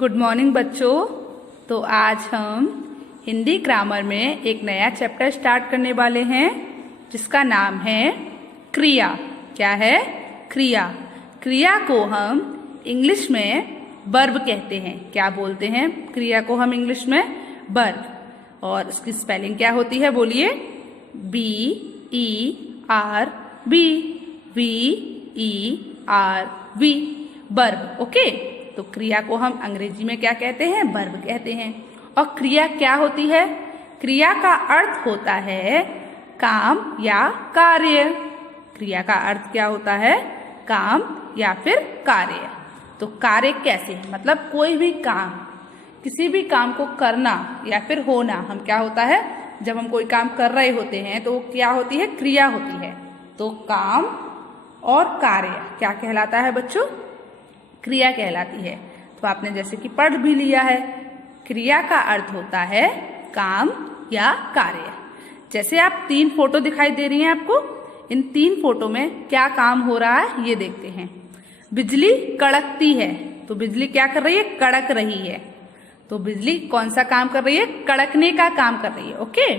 Good morning बच्चों। तो आज हम हिंदी ग्रामर में एक नया चैप्टर स्टार्ट करने वाले हैं जिसका नाम है क्रिया। क्या है? क्रिया। क्रिया को हम इंग्लिश में वर्ब कहते हैं। क्या बोलते हैं क्रिया को हम इंग्लिश में? वर्ब। और उसकी स्पेलिंग क्या होती है? बोलिए। BERB। VERB verb. ओके। तो क्रिया को हम अंग्रेजी में क्या कहते हैं? वर्ब कहते हैं। और क्रिया क्या होती है? क्रिया का अर्थ होता है काम या कार्य। क्रिया का अर्थ क्या होता है? काम या फिर कार्य। तो कार्य कैसे? मतलब कोई भी काम, किसी भी काम को करना या फिर होना, हम क्या होता है जब हम कोई काम कर रहे होते हैं तो क्या होती है? क्रिया होती है। तो काम और कार्य क्या कहलाता है बच्चों? क्रिया कहलाती है। तो आपने जैसे कि पढ़ भी लिया है, क्रिया का अर्थ होता है काम या कार्य। जैसे आप 3 फोटो दिखाई दे रही हैं आपको, इन 3 फोटो में क्या काम हो रहा है ये देखते हैं। बिजली कड़कती है, तो बिजली क्या कर रही है? कड़क रही है। तो बिजली कौन सा काम कर रही है? कड़कने का काम कर रही है। ओके।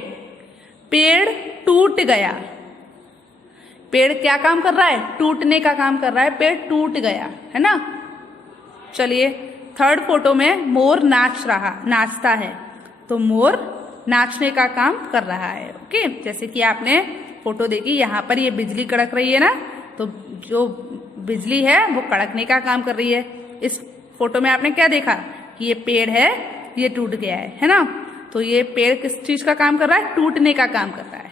पेड़ टूट गया, पेड़ क्या काम कर रहा है? टूटने का काम कर रहा है। पेड़ टूट गया, है ना। चलिए 3rd फोटो में मोर नाचता है, तो मोर नाचने का काम कर रहा है। ओके। जैसे कि आपने फोटो देखी, यहाँ पर ये बिजली कड़क रही है ना, तो जो बिजली है वो कड़कने का काम कर रही है। इस फोटो में आपने क्या देखा कि ये पेड़ है, ये टूट गया है ना। तो ये पेड़ किस चीज का काम कर रहा है? टूटने का काम कर रहा है।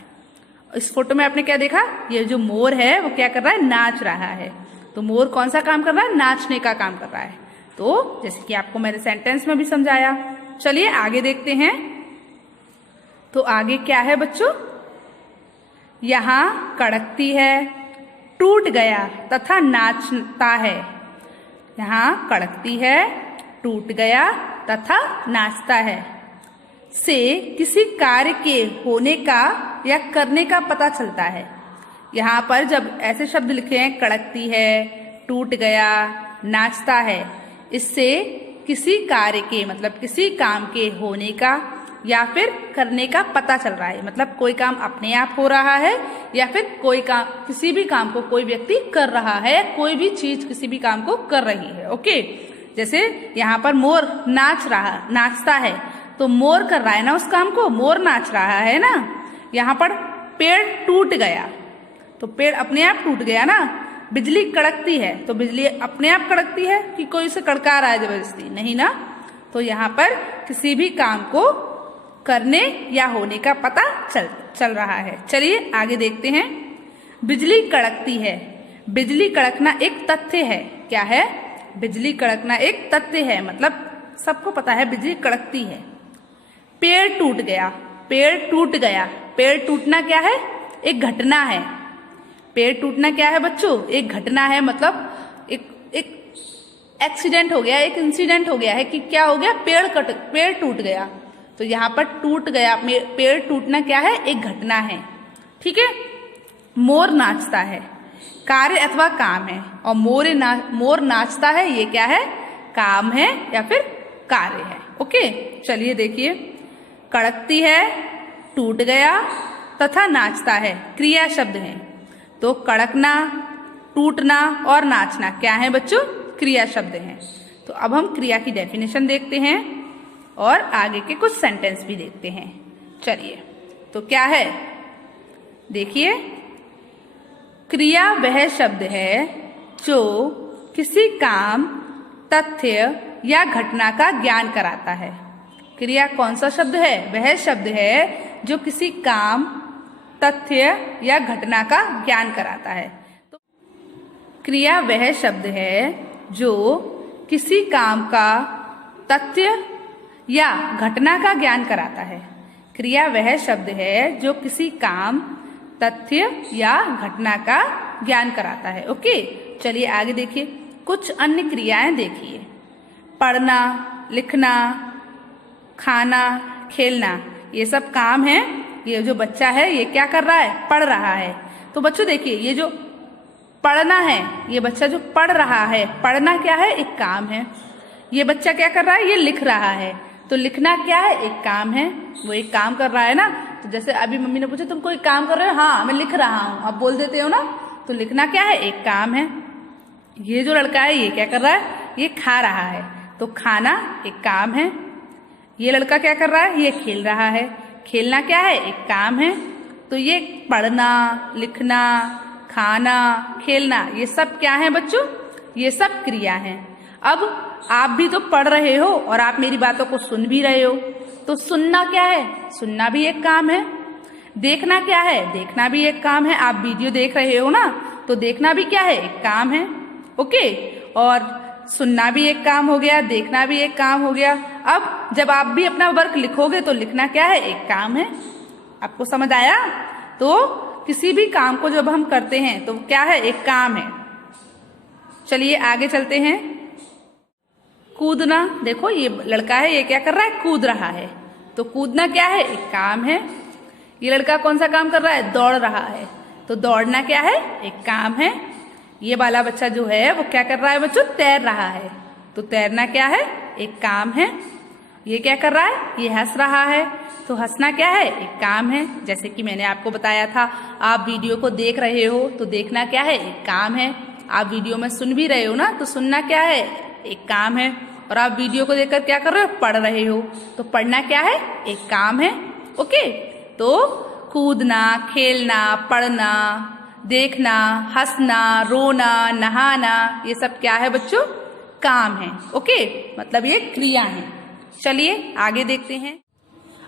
इस फोटो में आपने क्या देखा? ये जो मोर है वो क्या कर रहा है? नाच रहा है। तो मोर कौन सा काम कर रहा है? नाचने का काम कर रहा है। तो जैसे कि आपको मैंने सेंटेंस में भी समझाया। चलिए आगे देखते हैं। तो आगे क्या है बच्चों? यहाँ कड़कती है, टूट गया तथा नाचता है। यहाँ कड़कती है, टूट गया तथा नाचता है से किसी कार्य के होने का या करने का पता चलता है। यहाँ पर जब ऐसे शब्द लिखे हैं, कड़कती है, टूट गया, नाचता है, इससे किसी कार्य के मतलब किसी काम के होने का या फिर करने का पता चल रहा है। मतलब कोई काम अपने आप हो रहा है या फिर कोई काम, किसी भी काम को कोई व्यक्ति कर रहा है, कोई भी चीज किसी भी काम को कर रही है। ओके। जैसे यहाँ पर मोर नाचता है, तो मोर कर रहा है ना उस काम को, मोर नाच रहा है ना। यहाँ पर पेड़ टूट गया, तो पेड़ अपने आप टूट गया ना। बिजली कड़कती है, तो बिजली अपने आप कड़कती है कि कोई उसे कड़का रहा है जबरदस्ती? नहीं ना। तो यहाँ पर किसी भी काम को करने या होने का पता चल रहा है। चलिए आगे देखते हैं। बिजली कड़कती है। बिजली कड़कना एक तथ्य है। क्या है? बिजली कड़कना एक तथ्य है, मतलब सबको पता है बिजली कड़कती है। पेड़ टूट गया, पेड़ टूट गया। पेड़ टूटना क्या है? एक घटना है। पेड़ टूटना क्या है बच्चों? एक घटना है। मतलब एक एक्सीडेंट हो गया, एक इंसिडेंट हो गया है कि क्या हो गया? पेड़ टूट गया। तो यहाँ पर टूट गया, पेड़ टूटना क्या है? एक घटना है। ठीक है। मोर नाचता है, कार्य अथवा काम है। और मोर नाचता है, ये क्या है? काम है या फिर कार्य है। ओके। चलिए देखिए, कड़कती है, टूट गया तथा नाचता है, क्रिया शब्द है। तो कड़कना, टूटना और नाचना क्या है बच्चों? क्रिया शब्द हैं। तो अब हम क्रिया की डेफिनेशन देखते हैं और आगे के कुछ सेंटेंस भी देखते हैं। चलिए, तो क्या है देखिए। क्रिया वह शब्द है जो किसी काम, तथ्य या घटना का ज्ञान कराता है। क्रिया कौन सा शब्द है? वह शब्द है जो किसी काम, तथ्य या घटना का ज्ञान कराता है। तो क्रिया वह शब्द है जो किसी काम का, तथ्य या घटना का ज्ञान कराता है। क्रिया वह शब्द है जो किसी काम, तथ्य या घटना का ज्ञान कराता है। ओके। चलिए आगे देखिए। कुछ अन्य क्रियाएं देखिए। पढ़ना, लिखना, खाना, खेलना, ये सब काम है। ये जो बच्चा है ये क्या कर रहा है? पढ़ रहा है। तो बच्चों देखिए, ये जो पढ़ना है, ये बच्चा जो पढ़ रहा है, पढ़ना क्या है? एक काम है। ये बच्चा क्या कर रहा है, ये लिख रहा है। तो लिखना क्या है, एक काम है, वो एक काम कर रहा है ना। तो जैसे अभी मम्मी ने पूछा तुम कोई काम कर रहे हो, हाँ मैं लिख रहा हूँ, आप बोल देते हो ना। तो लिखना क्या है, एक काम है। ये जो लड़का है ये क्या कर रहा है, ये खा रहा है। तो खाना एक काम है। ये लड़का क्या कर रहा है, ये खेल रहा है। खेलना क्या है, एक काम है। तो ये पढ़ना, लिखना, खाना, खेलना, ये सब क्या है बच्चों, ये सब क्रिया हैं। अब आप भी तो पढ़ रहे हो और आप मेरी बातों को सुन भी रहे हो। तो सुनना क्या है, सुनना भी एक काम है। देखना क्या है, देखना भी एक काम है। आप वीडियो देख रहे हो ना, तो देखना भी क्या है, एक काम है। ओके, और सुनना भी एक काम हो गया, देखना भी एक काम हो गया। अब जब आप भी अपना वर्क लिखोगे तो लिखना क्या है, एक काम है। आपको समझ आया? तो किसी भी काम को जब हम करते हैं तो क्या है, एक काम है। चलिए आगे चलते हैं। कूदना, देखो ये लड़का है, ये क्या कर रहा है, कूद रहा है। तो कूदना क्या है, एक काम है। ये लड़का कौन सा काम कर रहा है, दौड़ रहा है। तो दौड़ना क्या है, एक काम है। ये वाला बच्चा जो है वो क्या कर रहा है बच्चों, तैर रहा है। तो तैरना क्या है, एक काम है। ये क्या कर रहा है, ये हंस रहा है। तो हंसना क्या है, एक काम है। जैसे कि मैंने आपको बताया था, आप वीडियो को देख रहे हो तो देखना क्या है, एक काम है। आप वीडियो में सुन भी रहे हो ना, तो सुनना क्या है, एक काम है। और आप वीडियो को देखकर क्या कर रहे हो, पढ़ रहे हो। तो पढ़ना क्या है, एक काम है। ओके, तो कूदना, खेलना, पढ़ना, देखना, हंसना, रोना, नहाना, ये सब क्या है बच्चों, काम है। ओके, मतलब ये क्रिया है। चलिए आगे देखते हैं।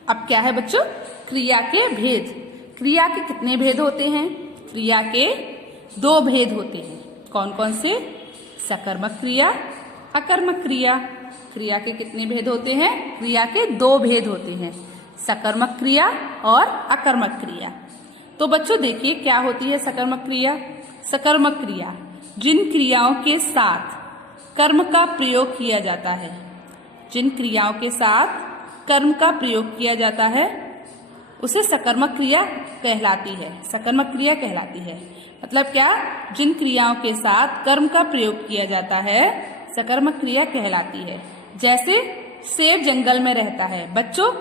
अब क्या है बच्चों, क्रिया के भेद। क्रिया के कितने भेद होते हैं, क्रिया के 2 भेद होते हैं। कौन कौन से, सकर्मक क्रिया, अकर्मक क्रिया। क्रिया के कितने भेद होते हैं, क्रिया के 2 भेद होते हैं, सकर्मक क्रिया और अकर्मक क्रिया। तो बच्चों देखिए क्या होती है सकर्मक क्रिया। सकर्मक क्रिया जिन क्रियाओं के साथ कर्म का प्रयोग किया जाता है, जिन क्रियाओं के साथ कर्म का प्रयोग किया जाता है उसे सकर्मक क्रिया कहलाती है। सकर्मक क्रिया कहलाती है मतलब क्या, जिन क्रियाओं के साथ कर्म का प्रयोग किया जाता है सकर्मक क्रिया कहलाती है। जैसे सेब जंगल में रहता है। बच्चों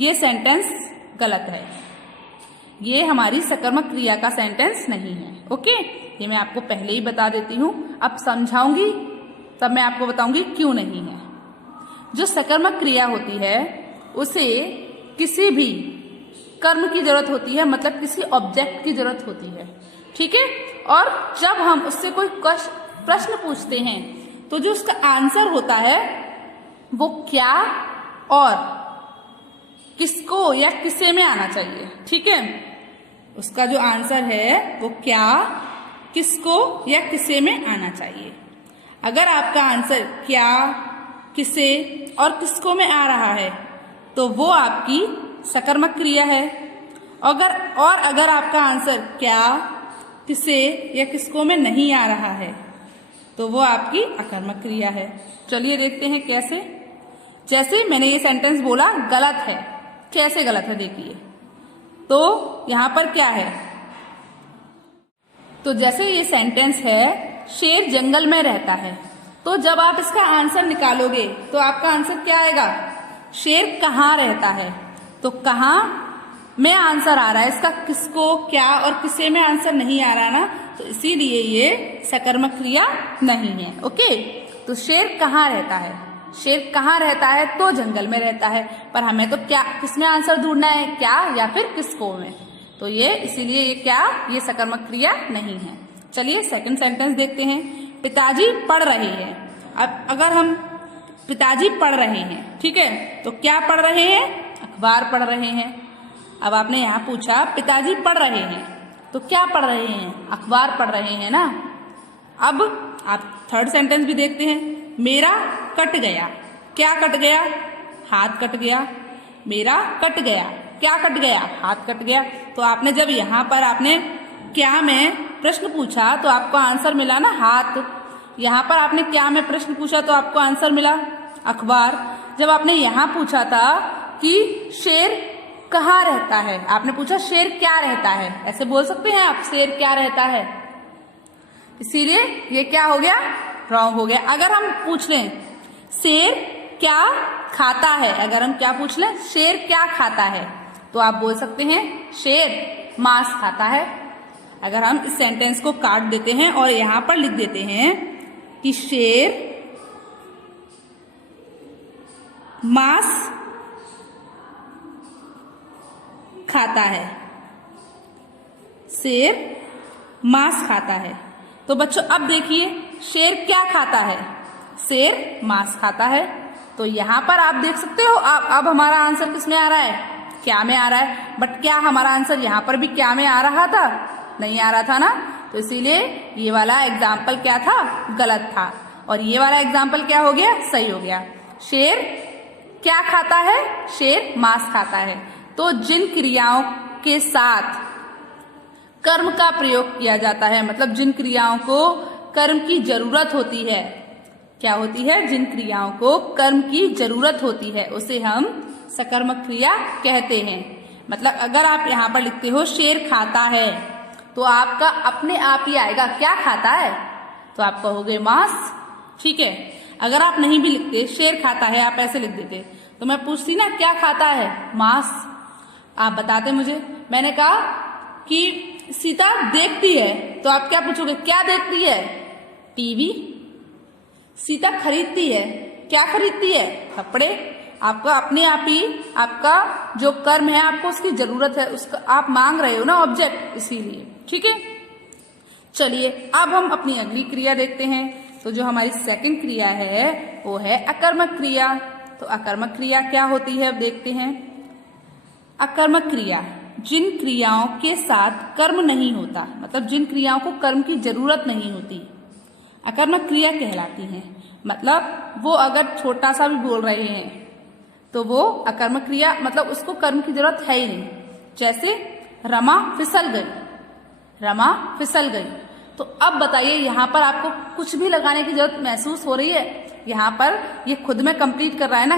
ये सेंटेंस गलत है, ये हमारी सकर्मक क्रिया का सेंटेंस नहीं है। ओके, ये मैं आपको पहले ही बता देती हूँ। अब समझाऊंगी तब मैं आपको बताऊंगी क्यों नहीं है। जो सकर्मक क्रिया होती है उसे किसी भी कर्म की जरूरत होती है, मतलब किसी ऑब्जेक्ट की जरूरत होती है, ठीक है। और जब हम उससे कोई प्रश्न पूछते हैं तो जो उसका आंसर होता है वो क्या और किसको या किसे में आना चाहिए, ठीक है। उसका जो आंसर है वो क्या, किसको या किसे में आना चाहिए। अगर आपका आंसर क्या, किसे और किसको में आ रहा है तो वो आपकी सकर्मक क्रिया है। अगर आपका आंसर क्या, किसे या किसको में नहीं आ रहा है तो वो आपकी अकर्मक क्रिया है। चलिए देखते हैं कैसे। जैसे मैंने ये सेंटेंस बोला गलत है, कैसे गलत है देखिए। तो यहाँ पर क्या है, तो जैसे ये सेंटेंस है शेर जंगल में रहता है, तो जब आप इसका आंसर निकालोगे तो आपका आंसर क्या आएगा, शेर कहाँ रहता है। तो कहाँ में आंसर आ रहा है, इसका किसको, क्या और किसे में आंसर नहीं आ रहा ना, तो इसीलिए ये सकर्मक क्रिया नहीं है। ओके, तो शेर कहाँ रहता है, शेर कहाँ रहता है तो जंगल में रहता है, पर हमें तो क्या, किसमें आंसर ढूंढना है, क्या या फिर किसको में। तो ये इसीलिए ये क्या, ये सकर्मक क्रिया नहीं है। चलिए सेकंड सेंटेंस देखते हैं। पिताजी पढ़ रहे हैं। अब अगर हम पिताजी पढ़ रहे हैं, ठीक है, तो क्या पढ़ रहे हैं, अखबार पढ़ रहे हैं। अब आपने यहाँ पूछा पिताजी पढ़ रहे हैं तो क्या पढ़ रहे हैं, अखबार पढ़ रहे हैं ना। अब आप थर्ड सेंटेंस भी देखते हैं। मेरा कट गया, क्या कट गया, हाथ कट गया। मेरा कट गया, क्या कट गया, हाथ कट गया। तो आपने जब यहाँ पर आपने क्या में प्रश्न पूछा तो आपको आंसर मिला ना हाथ। यहाँ पर आपने क्या में प्रश्न पूछा तो आपको आंसर मिला अखबार। जब आपने यहाँ पूछा था कि शेर कहाँ रहता है, आपने पूछा शेर क्या रहता है, ऐसे बोल सकते हैं आप, शेर क्या रहता है। इसीलिए ये क्या हो गया, रॉन्ग हो गया। अगर हम पूछ लें शेर क्या खाता है? अगर हम क्या पूछ लें, शेर क्या खाता है, तो आप बोल सकते हैं शेर मांस खाता है। अगर हम इस सेंटेंस को काट देते हैं और यहां पर लिख देते हैं कि शेर मांस खाता है, शेर मांस खाता है। तो बच्चों अब देखिए शेर क्या खाता है? शेर मांस खाता है। तो यहां पर आप देख सकते हो, अब हमारा आंसर किस में आ रहा है? क्या में आ रहा है। बट क्या हमारा आंसर यहां पर भी क्या में आ रहा था? नहीं आ रहा था ना। तो इसीलिए ये वाला एग्जाम्पल क्या था? गलत था। और ये वाला एग्जाम्पल क्या हो गया? सही हो गया। शेर क्या खाता है? शेर मांस खाता है। तो जिन क्रियाओं के साथ कर्म का प्रयोग किया जाता है, मतलब जिन क्रियाओं को कर्म की जरूरत होती है, क्या होती है? जिन क्रियाओं को कर्म की जरूरत होती है उसे हम सकर्मक क्रिया कहते हैं। मतलब अगर आप यहाँ पर लिखते हो शेर खाता है, तो आपका अपने आप ही आएगा क्या खाता है, तो आप कहोगे मांस। ठीक है। अगर आप नहीं भी लिखते शेर खाता है, आप ऐसे लिख देते, तो मैं पूछती ना क्या खाता है? मांस। आप बताते मुझे। मैंने कहा कि सीता देखती है, तो आप क्या पूछोगे? क्या देखती है? टीवी। सीता खरीदती है, क्या खरीदती है? कपड़े। आपका अपने आप ही आपका जो कर्म है, आपको उसकी जरूरत है, उसका आप मांग रहे हो ना ऑब्जेक्ट, इसीलिए। ठीक है। चलिए अब हम अपनी अगली क्रिया देखते हैं। तो जो हमारी सेकंड क्रिया है वो है अकर्मक क्रिया। तो अकर्मक क्रिया क्या होती है अब देखते हैं। अकर्मक क्रिया जिन क्रियाओं के साथ कर्म नहीं होता, मतलब जिन क्रियाओं को कर्म की जरूरत नहीं होती, अकर्मक क्रिया कहलाती हैं। मतलब वो अगर छोटा सा भी बोल रहे हैं तो वो अकर्मक क्रिया, मतलब उसको कर्म की जरूरत है ही नहीं। जैसे रमा फिसल गई, रमा फिसल गई। तो अब बताइए यहाँ पर आपको कुछ भी लगाने की जरूरत महसूस हो रही है? यहाँ पर ये खुद में कंप्लीट कर रहा है ना।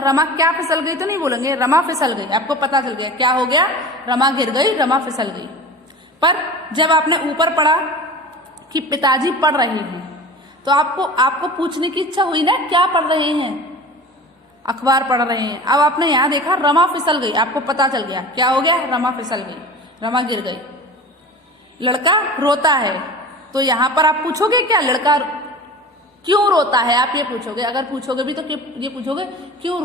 रमा क्या फिसल गई तो नहीं बोलेंगे, रमा फिसल गई। आपको पता चल गया क्या हो गया? रमा गिर गई, रमा फिसल गई। पर जब आपने ऊपर पढ़ा कि पिताजी पढ़ रहे हैं, तो आपको पूछने की इच्छा हुई ना क्या पढ़ रहे हैं? अखबार पढ़ रहे हैं। अब आपने यहाँ देखा रमा फिसल गई, आपको पता चल गया क्या हो गया? रमा फिसल गई, रमा गिर गई। लड़का रोता है, तो यहाँ पर आप पूछोगे क्या लड़का क्यों रोता है? आप ये पूछोगे। अगर पूछोगे भी तो ये पूछोगे क्यों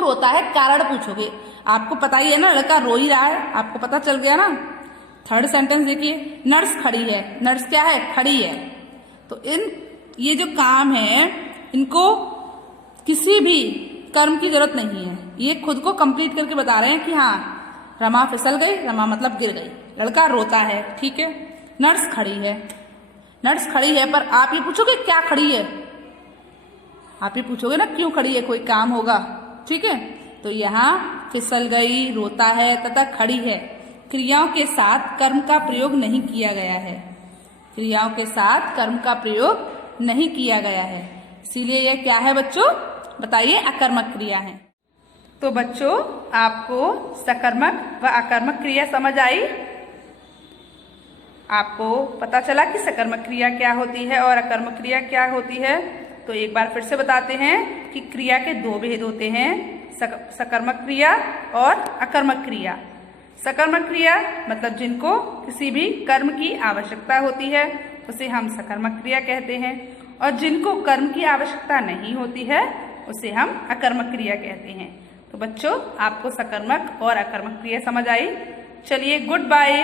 रोता है, कारण पूछोगे। आपको पता ही है ना लड़का रो ही रहा है, आपको पता चल गया ना। थर्ड सेंटेंस देखिए, नर्स खड़ी है। नर्स क्या है? खड़ी है। तो ये जो काम है इनको किसी भी कर्म की जरूरत नहीं है। ये खुद को कंप्लीट करके बता रहे हैं कि हाँ रमा फिसल गई, रमा मतलब गिर गई, लड़का रोता है। ठीक है। नर्स खड़ी है, नर्स खड़ी है, पर आप ये पूछोगे क्या खड़ी है? आप ये पूछोगे ना क्यों खड़ी है, कोई काम होगा। ठीक है। तो यहाँ फिसल गई, रोता है तथा खड़ी है क्रियाओं के साथ कर्म का प्रयोग नहीं किया गया है। क्रियाओं के साथ कर्म का प्रयोग नहीं किया गया है, इसीलिए यह क्या है बच्चों? बताइए, अकर्मक क्रिया है। तो बच्चों आपको सकर्मक व अकर्मक क्रिया समझ आई? आपको पता चला कि सकर्मक क्रिया क्या होती है और अकर्मक क्रिया क्या होती है? तो एक बार फिर से बताते हैं कि क्रिया के दो भेद होते हैं, सकर्मक क्रिया और अकर्मक क्रिया। सकर्मक क्रिया मतलब जिनको किसी भी कर्म की आवश्यकता होती है उसे हम सकर्मक क्रिया कहते हैं, और जिनको कर्म की आवश्यकता नहीं होती है उसे हम अकर्मक क्रिया कहते हैं। तो बच्चों आपको सकर्मक और अकर्मक क्रिया समझ आई? चलिए गुड बाय।